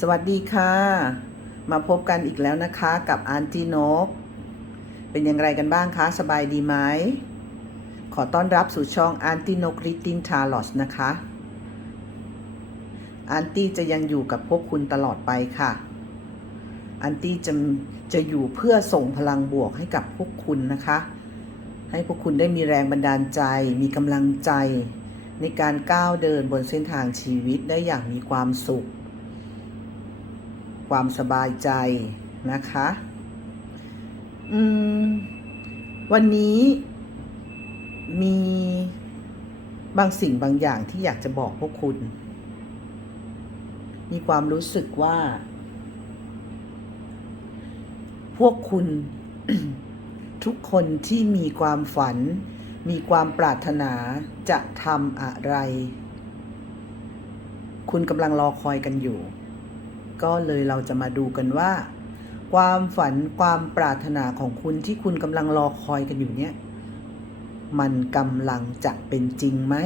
สวัสดีค่ะ มาพบกันอีกแล้วนะคะกับอันตีนก เป็นอย่างไรกันบ้างคะสบายดีไหมขอต้อนรับสู่ช่องอันตีนกริตินทาลอสนะคะอันตี้จะยังอยู่กับพวกคุณตลอดไปค่ะอันตี้จะจะอยู่เพื่อส่งพลังบวกให้กับพวกคุณนะคะ ให้พวกคุณได้มีแรงบันดาลใจ มีกำลังใจ ในการก้าวเดินบนเส้นทางชีวิตได้อย่างมีความสุข ความสบายใจนะคะอืมวันนี้มีบางสิ่งบางอย่างที่อยากจะบอกพวกคุณ มีความรู้สึกว่า พวกคุณทุกคนที่มีความฝัน มีความปรารถนาจะทำอะไร คุณกำลังรอคอยกันอยู่ ก็เลยเราจะมาดูกันว่า ความฝันความปรารถนาของคุณที่คุณกำลังรอคอยกันอยู่เนี่ย มันกำลังจะเป็นจริงไหม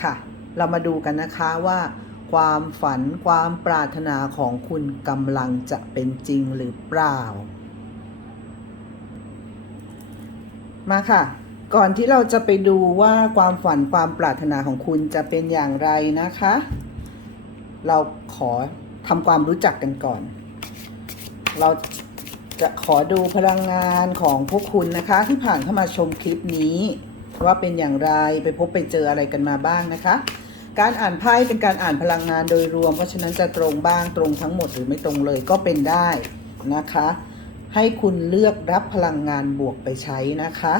ค่ะ เรามาดูกันนะคะว่า ความฝันความปรารถนาของคุณกำลังจะเป็นจริงหรือเปล่า มาค่ะก่อนที่เราจะไปดูว่าความฝันความปรารถนาของคุณจะเป็นอย่างไรนะคะ เราขอทำความรู้จักกันก่อน เราจะขอดูพลังงานของพวกคุณนะคะ ที่ผ่านเข้ามาชมคลิปนี้ ว่าเป็นอย่างไรไปพบไปเจออะไรกันมาบ้างนะคะ การอ่านไพ่เป็นการอ่านพลังงานโดยรวม เพราะฉะนั้นจะตรงบ้างตรงทั้งหมดหรือไม่ตรงเลยก็เป็นได้นะคะ ให้คุณเลือกรับพลังงานบวกไปใช้นะคะ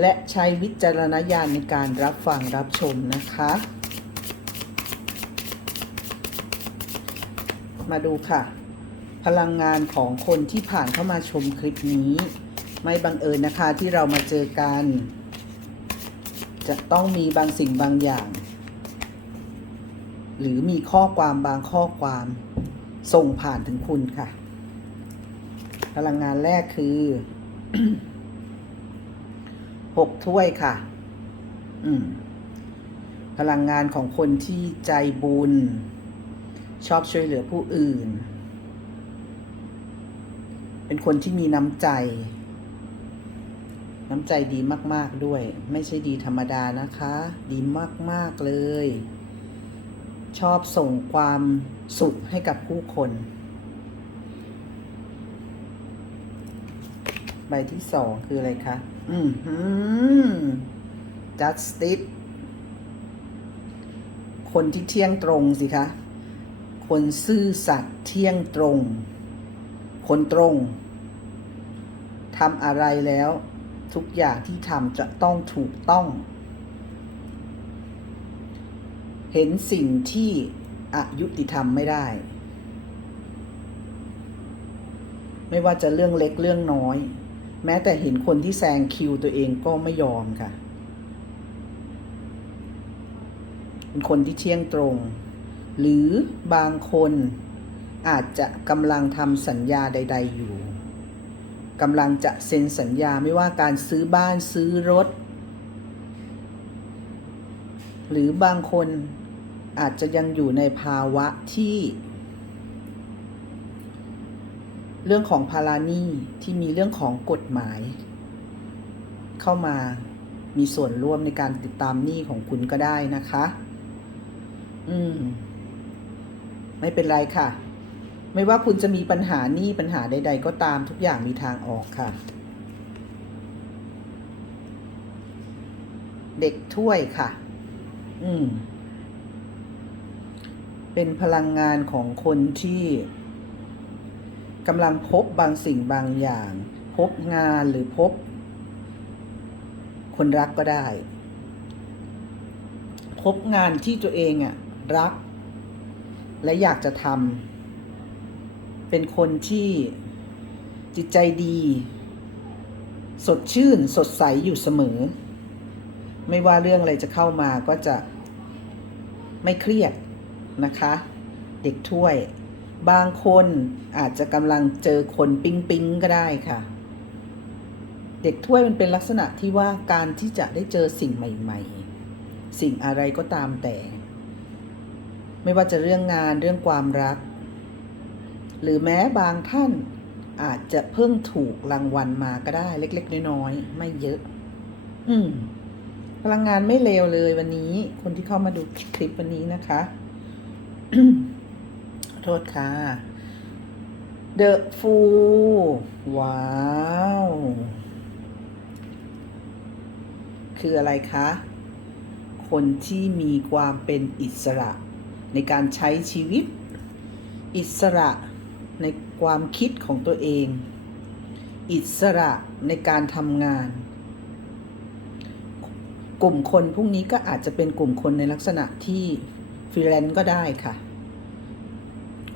และใช้วิจารณญาณในการรับฟังรับชมนะคะ มาดูค่ะ พลังงานของคนที่ผ่านเข้ามาชมคลิปนี้ ไม่บังเอิญนะคะที่เรามาเจอกัน จะต้องมีบางสิ่งบางอย่าง หรือมีข้อความบางข้อความส่งผ่านถึงคุณค่ะ พลังงานแรกคือหกถ้วยค่ะ อืม พลังงานของคนที่ใจบุญ ชอบช่วยเหลือผู้อื่น เป็นคนที่มีน้ำใจ น้ำใจดีมาก ๆด้วย ไม่ใช่ดีธรรมดานะคะ ดีมาก ๆ เลย ชอบส่งความสุขให้กับผู้คน ใบที่สองคืออะไรคะ อืมฮึ justice คนที่เที่ยงตรงสิคะ คนซื่อสัตย์เที่ยงตรง คนตรงทำอะไรแล้ว ทุกอย่างที่ทำจะต้องถูกต้อง เห็นสิ่งที่อายุติธรรมไม่ได้ ไม่ว่าจะเรื่องเล็กเรื่องน้อย แม้แต่เห็นคนที่แซงคิวตัวเองก็ไม่ยอมค่ะ เป็นคนที่เที่ยงตรง หรือบางคนอาจจะกำลังทำสัญญาใด ๆ อยู่กำลังจะเซ็นสัญญาไม่ว่าการซื้อบ้านซื้อรถ หรือบางคนอาจจะยังอยู่ในภาวะที่ เรื่องของภารานี้ที่มีเรื่องของกฎหมาย เข้ามามีส่วนร่วมในการติดตามหนี้ของคุณก็ได้นะคะ อืม ไม่เป็นไรค่ะ ไม่ว่าคุณจะมีปัญหานี้ปัญหาใด ๆ ก็ตามทุกอย่างมีทางออกค่ะ เด็กถ้วยค่ะ อืม เป็นพลังงานของคนที่กำลังพบบางสิ่งบางอย่าง พบงานหรือพบ คนรักก็ได้ พบงานที่ตัวเองอะรัก และอยากจะทำเป็นคนที่จิตใจดี สดชื่นสดใสอยู่เสมอ ไม่ว่าเรื่องอะไรจะเข้ามาก็จะไม่เครียดนะคะ เด็กถ้วย บางคนอาจจะกำลังเจอคนปิ๊งปิ๊งก็ได้ค่ะ เด็กถ้วยมันเป็นลักษณะที่ว่าการที่จะได้เจอสิ่งใหม่ ๆ สิ่งอะไรก็ตามแต่ ไม่ว่าจะเรื่องงานเรื่องความรัก หรือแม้บางท่านอาจจะเพิ่งถูกรางวัลมาก็ได้ เล็ก ๆ น้อยๆไม่เยอะ อืมพลังงานไม่เลวเลยวันนี้ คนที่เข้ามาดูคลิปวันนี้นะคะ โทษค่ะ The Fool ว้าว คืออะไรคะ คนที่มีความเป็นอิสระ ในการใช้ชีวิต อิสระในความคิดของตัวเอง อิสระในการทำงาน กลุ่มคนพวกนี้ก็อาจจะเป็นกลุ่มคนในลักษณะที่ฟรีแลนซ์ก็ได้ค่ะ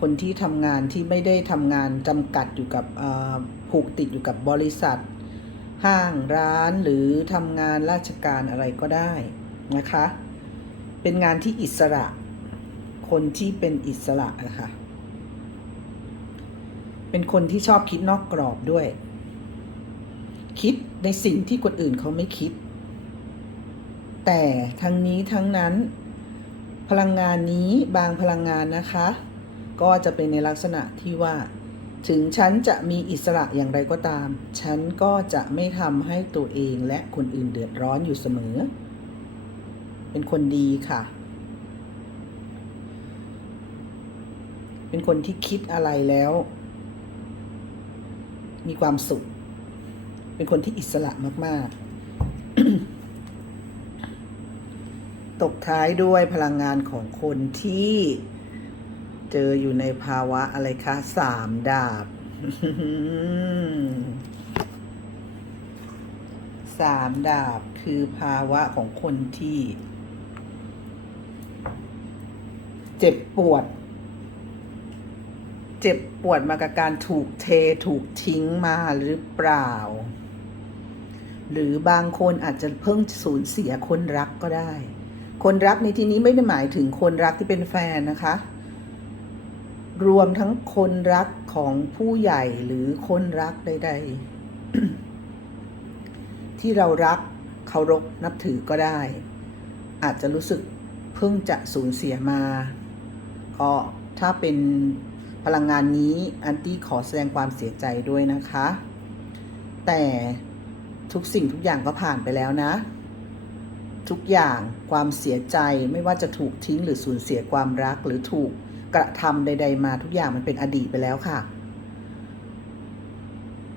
คนที่ทำงานที่ไม่ได้ทำงานจำกัดอยู่กับผูกติดอยู่กับบริษัท ห้างร้านหรือทำงานราชการอะไรก็ได้นะคะ เป็นงานที่อิสระ คนที่เป็นอิสระนะคะ เป็นคนที่ชอบคิดนอกกรอบด้วย คิดในสิ่งที่คนอื่นเขาไม่คิด แต่ทั้งนี้ทั้งนั้น พลังงานนี้บางพลังงานนะคะ ก็จะเป็นในลักษณะที่ว่า ถึงฉันจะมีอิสระอย่างไรก็ตาม ฉันก็จะไม่ทำให้ตัวเองและคนอื่นเดือดร้อนอยู่เสมอ เป็นคนดีค่ะ เป็นคนที่คิดอะไรแล้ว มีความสุข เป็นคนที่อิสระมาก ๆ ตกท้ายด้วยพลังงานของคนที่เจออยู่ในภาวะอะไรคะสามดาบสามดาบคือภาวะของคนที่ เจ็บปวด เจ็บปวดมากับการถูกเทถูกทิ้งมาหรือเปล่า หรือบางคนอาจจะเพิ่งสูญเสียคนรักก็ได้ คนรักในที่นี้ไม่ได้หมายถึงคนรักที่เป็นแฟนนะคะ รวมทั้งคนรักของผู้ใหญ่หรือคนรักใด ๆ ที่เรารักเคารพนับถือก็ได้ อาจจะรู้สึกเพิ่งจะสูญเสียมา ก็ถ้าเป็น พลังงานนี้อันตี้ขอแสดงความเสียใจด้วยนะคะ แต่ทุกสิ่งทุกอย่างก็ผ่านไปแล้วนะ ทุกอย่างความเสียใจไม่ว่าจะถูกทิ้งหรือสูญเสียความรักหรือถูกกระทำใด ๆ มาทุกอย่างมันเป็นอดีตไปแล้วค่ะ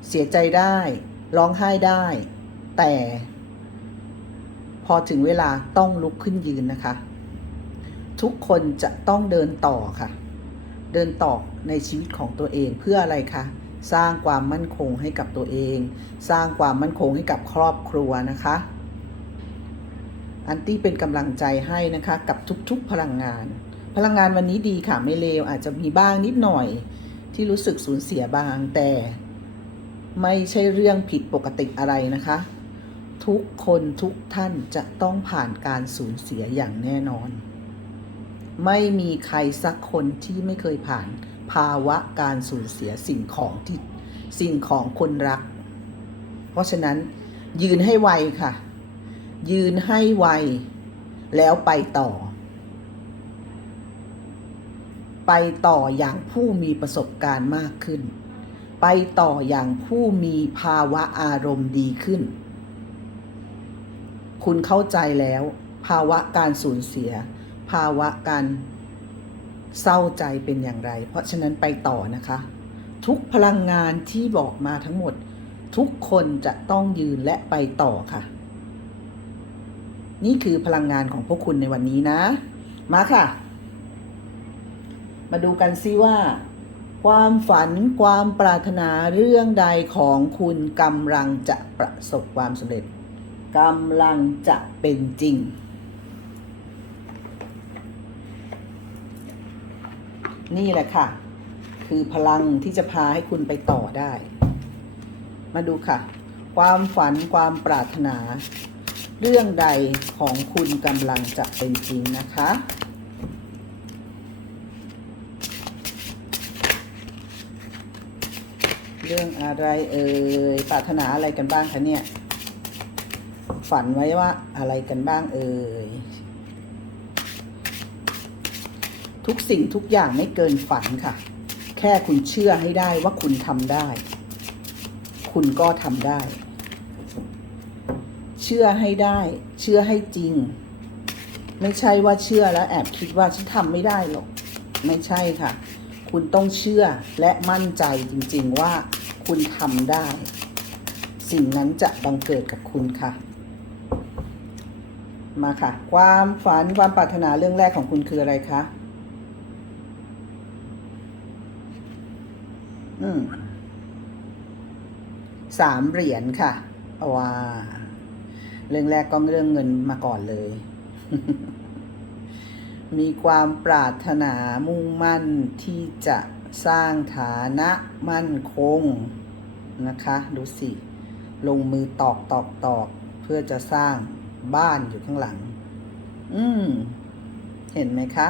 เสียใจได้ ร้องไห้ได้ แต่ พอถึงเวลาต้องลุกขึ้นยืนนะคะ ทุกคนจะต้องเดินต่อค่ะ เดินต่อ ในชีวิตของตัวเองเพื่ออะไรคะสร้างความมั่นคงให้กับตัวเอง สร้างความมั่นคงให้กับครอบครัวนะคะอันตี้เป็นกำลังใจให้นะคะกับทุกๆพลังงาน พลังงานวันนี้ดีค่ะไม่เลวอาจจะมีบ้างนิดหน่อยที่รู้สึกสูญเสียบางแต่ ไม่ใช่เรื่องผิดปกติอะไรนะคะ ทุกคนทุกท่านจะต้องผ่านการสูญเสียอย่างแน่นอน ไม่มีใครสักคนที่ไม่เคยผ่าน ภาวะการสูญเสียสิ่งของที่สิ่งของคนรัก เพราะฉะนั้นยืนให้ไวค่ะ ยืนให้ไว แล้วไปต่อ ไปต่ออย่างผู้มีประสบการณ์มากขึ้น ไปต่ออย่างผู้มีภาวะอารมณ์ดีขึ้น คุณเข้าใจแล้ว ภาวะการสูญเสีย ภาวะการ เศร้าใจเป็นอย่างไร เพราะฉะนั้นไปต่อนะคะ ทุกพลังงานที่บอกมาทั้งหมด ทุกคนจะต้องยืนและไปต่อค่ะ นี่คือพลังงานของพวกคุณในวันนี้นะ มาค่ะ มาดูกันซิว่า ความฝันความปรารถนาเรื่องใดของคุณกำลังจะประสบความสำเร็จกำลังจะเป็นจริง นี่แหละค่ะ คือพลังที่จะพาให้คุณไปต่อได้ มาดูค่ะ ความฝันความปรารถนา เรื่องใดของคุณกำลังจะเป็นจริงนะคะเรื่องอะไรเอ่ยปรารถนาอะไรกันบ้างคะเนี่ย ฝันไว้ว่าอะไรกันบ้างเอ่ย ทุกสิ่งทุกอย่างไม่เกินฝันค่ะ แค่คุณเชื่อให้ได้ว่าคุณทำได้ คุณก็ทำได้ เชื่อให้ได้ เชื่อให้จริง ไม่ใช่ว่าเชื่อแล้วแอบคิดว่าฉันทำไม่ได้หรอก ไม่ใช่ค่ะ คุณต้องเชื่อและมั่นใจจริงๆว่าคุณทำได้ สิ่งนั้นจะบังเกิดกับคุณค่ะมาค่ะ ความฝันความปรารถนาเรื่องแรกของคุณคืออะไรคะ อืมสามเหรียญค่ะว้าเรื่องแรกก็เรื่องเงินมาก่อนเลย มีความปรารถนามุ่งมั่นที่จะสร้างฐานะมั่นคงนะคะ ดูสิ ลงมือตอกตอกตอก เพื่อจะสร้างบ้านอยู่ข้างหลัง อืม เห็นไหมคะ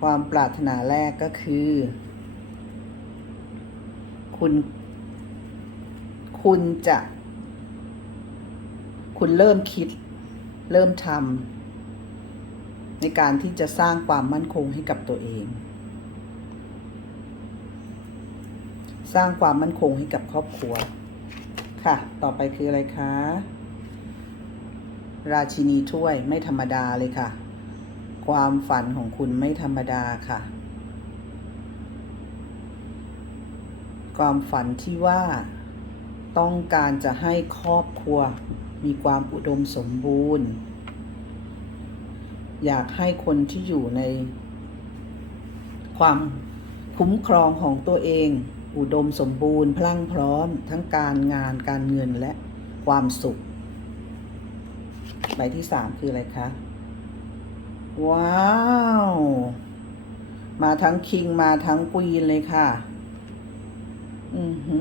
ความปรารถนาแรกก็คือ คุณ คุณจะ คุณเริ่มคิด เริ่มทำในการที่จะสร้างความมั่นคงให้กับตัวเอง สร้างความมั่นคงให้กับครอบครัว ค่ะ ต่อไปคืออะไรคะ ราชินีถ้วยไม่ธรรมดาเลยค่ะ ความฝันของคุณไม่ธรรมดาค่ะ ความฝันที่ว่า ต้องการจะให้ครอบครัว มีความอุดมสมบูรณ์ อยากให้คนที่อยู่ใน ความคุ้มครองของตัวเอง อุดมสมบูรณ์พลั่งพร้อม ทั้งการงานการเงินและความสุข ใบที่สามคืออะไรคะ ว้าว มาทั้งคิงมาทั้งควีนเลยค่ะ อือหื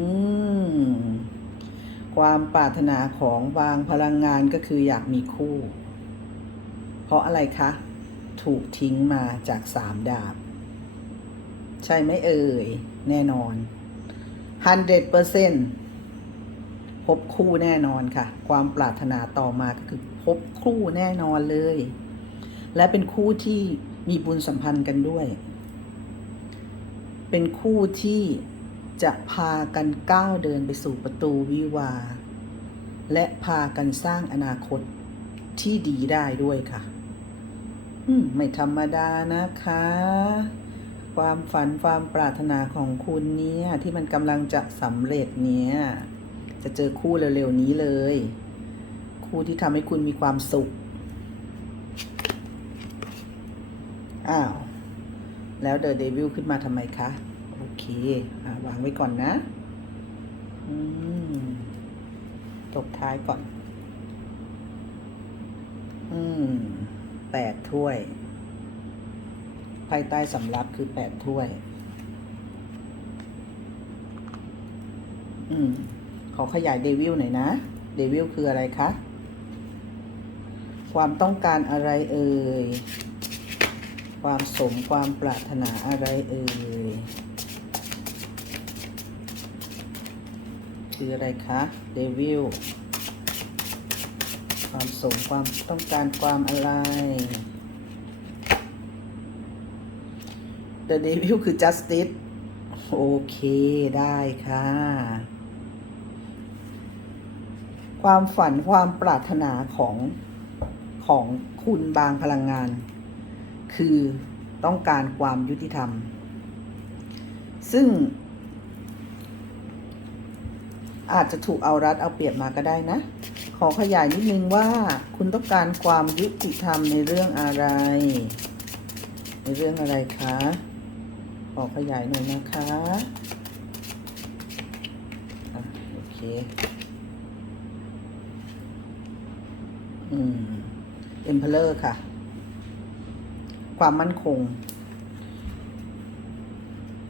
อ ความปรารถนาของบางพลังงานก็คืออยากมีคู่ เพราะอะไรคะ ถูกทิ้งมาจากสามดาบ ใช่ไหมเอ่ย แน่นอน 100%พบคู่แน่นอนค่ะ ความปรารถนาต่อมาก็คือพบคู่แน่นอนเลย และเป็นคู่ที่มีบุญสัมพันธ์กันด้วย เป็นคู่ที่จะพากันก้าวเดินไปสู่ประตูวิวา และพากันสร้างอนาคตที่ดีได้ด้วยค่ะ อืม ไม่ธรรมดานะคะ ความฝันความปรารถนาของคุณเนี่ย ที่มันกำลังจะสำเร็จเนี่ย จะเจอคู่เร็วๆนี้เลย คู่ที่ทำให้คุณมีความสุข อ้าว แล้วเดอะเดวิลขึ้นมาทำไมคะ โอเค อ่าวางไว้ก่อนนะ อืม ตบท้ายก่อน อืม แปดถ้วย ภายใต้สำรับคือแปดถ้วย อืม ขอขยายเดวิลหน่อยนะ เดวิลคืออะไรคะ ความต้องการอะไรเอ่ย ความสมความปรารถนาอะไรเอ่ยคืออะไรคะเดวิลความสมความต้องการความอะไร The Devil คือ Justice โอเคได้ค่ะ ความฝันความปรารถนาของของคุณบางพลังงาน คือต้องการความยุติธรรม ซึ่ง อาจจะถูกเอารัดเอาเปรียบมาก็ได้นะ ขอขยายนิดนึงว่าคุณต้องการความยุติธรรมในเรื่องอะไร ในเรื่องอะไรคะ ขอขยายหน่อยนะคะอะโอเคอืม Emperor ค่ะ ความมั่นคง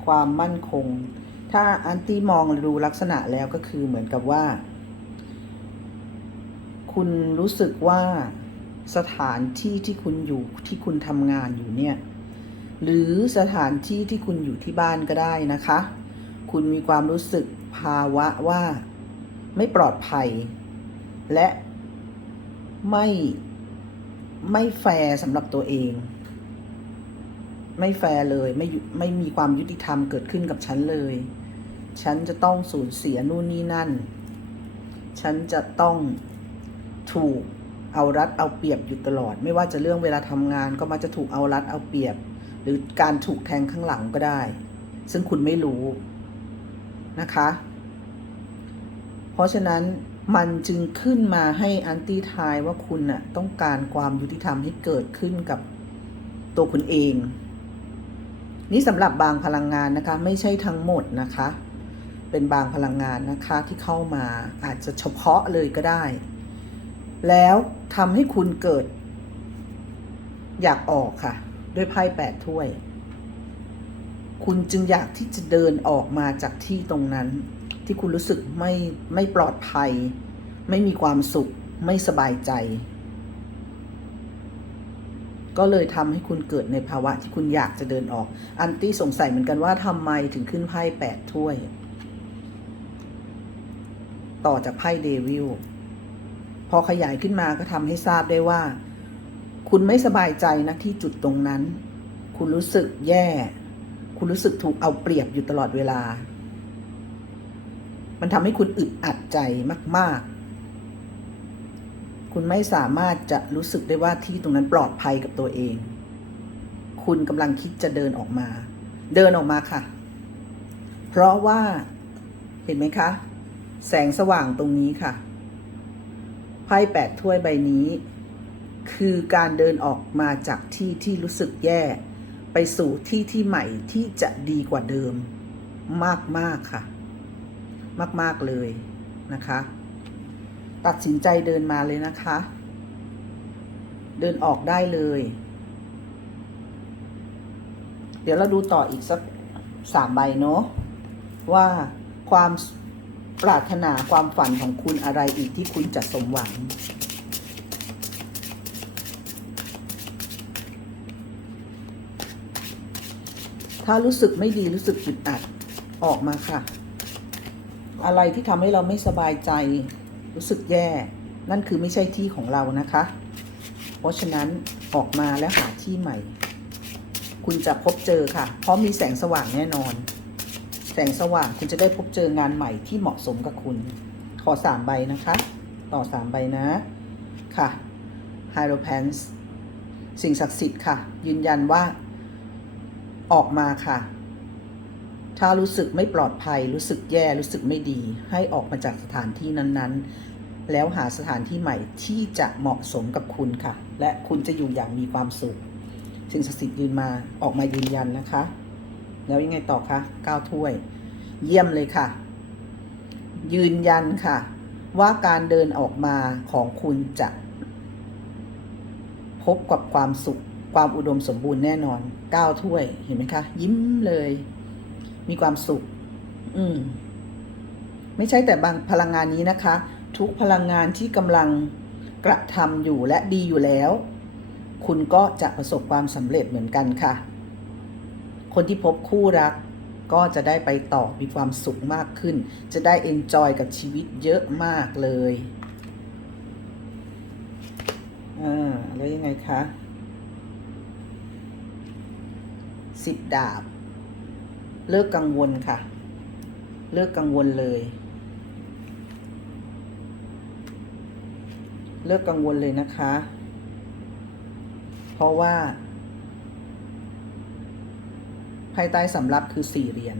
ความมั่นคง ถ้าอันตี้มองดูลักษณะแล้วก็คือเหมือนกับว่า คุณรู้สึกว่าสถานที่ที่คุณอยู่ที่คุณทำงานอยู่เนี่ย หรือสถานที่ที่คุณอยู่ที่บ้านก็ได้นะคะ คุณมีความรู้สึกภาวะว่าไม่ปลอดภัย และไม่ไม่แฟร์สำหรับตัวเอง ไม่แฟร์เลยไม่ไม่มีความยุติธรรมเกิดขึ้นกับฉันเลย ฉันจะต้องสูญเสียนู่นนี่นั่น ฉันจะต้องถูกเอารัดเอาเปรียบอยู่ตลอด ไม่ว่าจะเรื่องเวลาทำงานก็มักจะถูกเอารัดเอาเปรียบ หรือการถูกแทงข้างหลังก็ได้ ซึ่งคุณไม่รู้นะคะ เพราะฉะนั้นมันจึงขึ้นมาให้อันตี้ทายว่าคุณน่ะต้องการความยุติธรรมให้เกิดขึ้นกับตัวคุณเอง นี่สำหรับบางพลังงานนะคะ ไม่ใช่ทั้งหมดนะคะ เป็นบางพลังงานนะคะที่เข้ามาอาจจะเฉพาะเลยก็ได้ แล้วทำให้คุณเกิด อยากออกค่ะ ด้วยไพ่แปดถ้วย คุณจึงอยากที่จะเดินออกมาจากที่ตรงนั้น ที่คุณรู้สึกไม่ไม่ปลอดภัย ไม่มีความสุขไม่สบายใจ ก็เลยทำให้คุณเกิดในภาวะที่คุณอยากจะเดินออก อันตี้สงสัยเหมือนกันว่าทำไมถึงขึ้นไพ่แปดถ้วย ต่อจากไพ่เดวิลพอขยายขึ้นมาก็ทำให้ทราบได้ว่า คุณไม่สบายใจนะที่จุดตรงนั้น คุณรู้สึกแย่ คุณรู้สึกถูกเอาเปรียบอยู่ตลอดเวลา มันทำให้คุณอึดอัดใจมาก คุณไม่สามารถจะรู้สึกได้ว่าที่ตรงนั้นปลอดภัยกับตัวเอง คุณกำลังคิดจะเดินออกมา เดินออกมาค่ะ เพราะว่าเห็นไหมคะ แสงสว่างตรงนี้ค่ะ ไพ่แปดถ้วยใบนี้ คือการเดินออกมาจากที่ที่รู้สึกแย่ ไปสู่ที่ที่ใหม่ที่จะดีกว่าเดิม มาก ๆ ค่ะ มาก ๆ เลยนะคะ ตัดสินใจเดินมาเลยนะคะ เดินออกได้เลย เดี๋ยวเราดูต่ออีกสักสามใบเนาะว่าความปรารถนาความฝันของคุณอะไรอีกที่คุณจะสมหวัง ถ้ารู้สึกไม่ดีรู้สึกอึดอัดออกมาค่ะ อะไรที่ทำให้เราไม่สบายใจ รู้สึกแย่ นั่นคือไม่ใช่ที่ของเรานะคะ เพราะฉะนั้นออกมาแล้วหาที่ใหม่ คุณจะพบเจอค่ะ เพราะมีแสงสว่างแน่นอน แสงสว่างคุณจะได้พบเจองานใหม่ที่เหมาะสมกับคุณ ขอสามใบนะคะ ต่อสามใบนะ ค่ะ h i e r o p a n t สิ่งศักดิ์สิทธิ์ค่ะ ยืนยันว่า ออกมาค่ะ ถ้ารู้สึกไม่ปลอดภัย รู้สึกแย่รู้สึกไม่ดี ให้ออกมาจากสถานที่นั้นๆ แล้วหาสถานที่ใหม่ที่จะเหมาะสมกับคุณค่ะ และคุณจะอยู่อย่างมีความสุขสิ่งศักดิ์สิทธิ์ยืนมาออกมายืนยันนะคะ แล้วยังไงต่อคะก้าวถ้วย เยี่ยมเลยค่ะ ยืนยันค่ะ ว่าการเดินออกมาของคุณจะ พบกับความสุข ความอุดมสมบูรณ์แน่นอนก้าวถ้วยเห็นไหมคะ ยิ้มเลย มีความสุข อืม ไม่ใช่แต่บางพลังงานนี้นะคะ ทุกพลังงานที่กำลังกระทำอยู่และดีอยู่แล้ว คุณก็จะประสบความสำเร็จเหมือนกันค่ะ คนที่พบคู่รักก็จะได้ไปต่อมีความสุขมากขึ้น จะได้เอนจอยกับชีวิตเยอะมากเลย อ่า แล้วยังไงคะสิบดาบ เลิกกังวลค่ะ เลิกกังวลเลย เลิกกังวลเลยนะคะ เพราะว่า ภายใต้สำรับคือสี่เหรียญ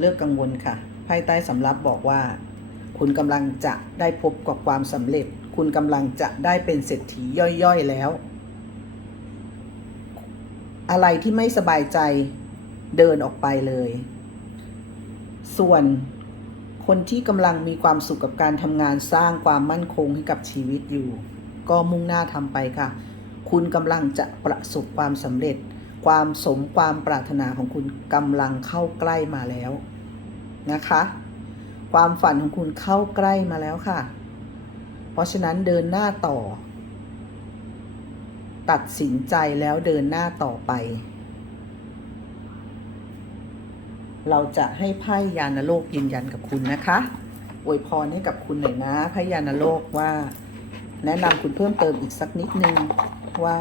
เลิกกังวลค่ะ ภายใต้สำรับบอกว่า คุณกำลังจะได้พบกับความสำเร็จ คุณกำลังจะได้เป็นเศรษฐีย่อยๆแล้ว อะไรที่ไม่สบายใจ เดินออกไปเลย ส่วนคนที่กำลังมีความสุขกับการทำงานสร้างความมั่นคงให้กับชีวิตอยู่ ก็มุ่งหน้าทำไปค่ะ คุณกำลังจะประสบความสำเร็จ ความสมความปรารถนาของคุณกำลังเข้าใกล้มาแล้วนะคะ ความฝันของคุณเข้าใกล้มาแล้วค่ะ เพราะฉะนั้นเดินหน้าต่อ ตัดสินใจแล้วเดินหน้าต่อไป เราจะให้ไพ่ยานโลกยืนยันกับคุณนะคะอวยพรให้กับคุณหน่อยนะไพ่ยานโลกว่า แนะนำคุณเพิ่มเติมอีกสักนิดนึงว่า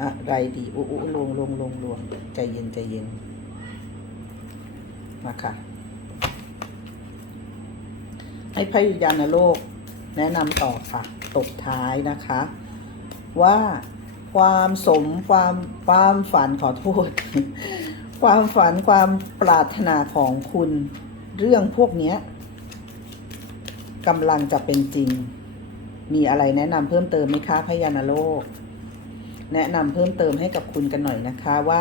อะไรดีอู้อู้ลงลงลงลงใจเย็นใจเย็นมาค่ะให้ไพ่ยานโลกแนะนำต่อค่ะตบท้ายนะคะ ว่าความสมความความฝันขอโทษ ความฝันความปรารถนาของคุณ เรื่องพวกนี้กำลังจะเป็นจริง มีอะไรแนะนำเพิ่มเติมไหมคะพยานาโลก แนะนำเพิ่มเติมให้กับคุณกันหน่อยนะคะว่า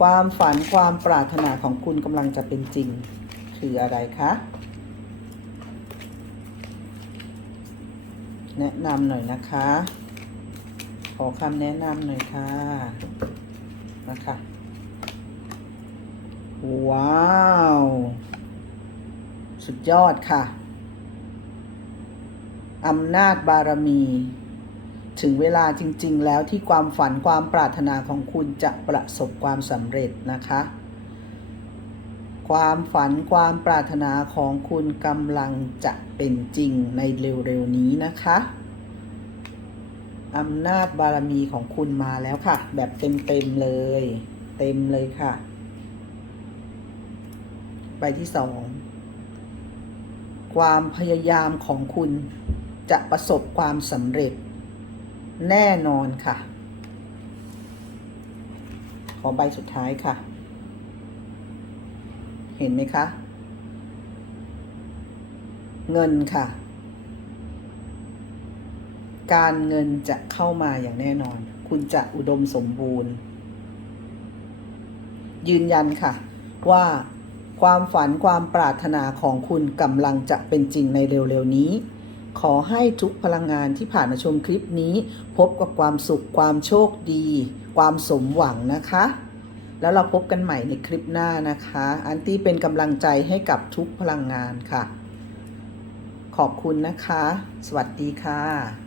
ความฝันความปรารถนาของคุณกำลังจะเป็นจริง คืออะไรคะแนะนำหน่อยนะคะ ขอคำแนะนำหน่อยค่ะมาค่ะ ว้าว สุดยอดค่ะอำนาจบารมี ถึงเวลาจริง ๆ แล้วที่ความฝันความปรารถนาของคุณจะประสบความสำเร็จนะคะ ความฝันความปรารถนาของคุณกำลังจะเป็นจริงในเร็ว ๆ นี้นะคะอำนาจบารมีของคุณมาแล้วค่ะ แบบเต็ม ๆ เลย เต็มเลยค่ะ ใบที่สองความพยายามของคุณจะประสบความสำเร็จ แน่นอนค่ะ ขอใบสุดท้ายค่ะ เห็นไหมคะ เงินค่ะ การเงินจะเข้ามาอย่างแน่นอน คุณจะอุดมสมบูรณ์ ยืนยันค่ะว่า ความฝันความปรารถนาของคุณกำลังจะเป็นจริงในเร็วๆนี้ ขอให้ทุกพลังงานที่ผ่านมาชมคลิปนี้ พบกับความสุขความโชคดี ความสมหวังนะคะ แล้วเราพบกันใหม่ในคลิปหน้านะคะ อันตี้เป็นกำลังใจให้กับทุกพลังงานค่ะ ขอบคุณนะคะ สวัสดีค่ะ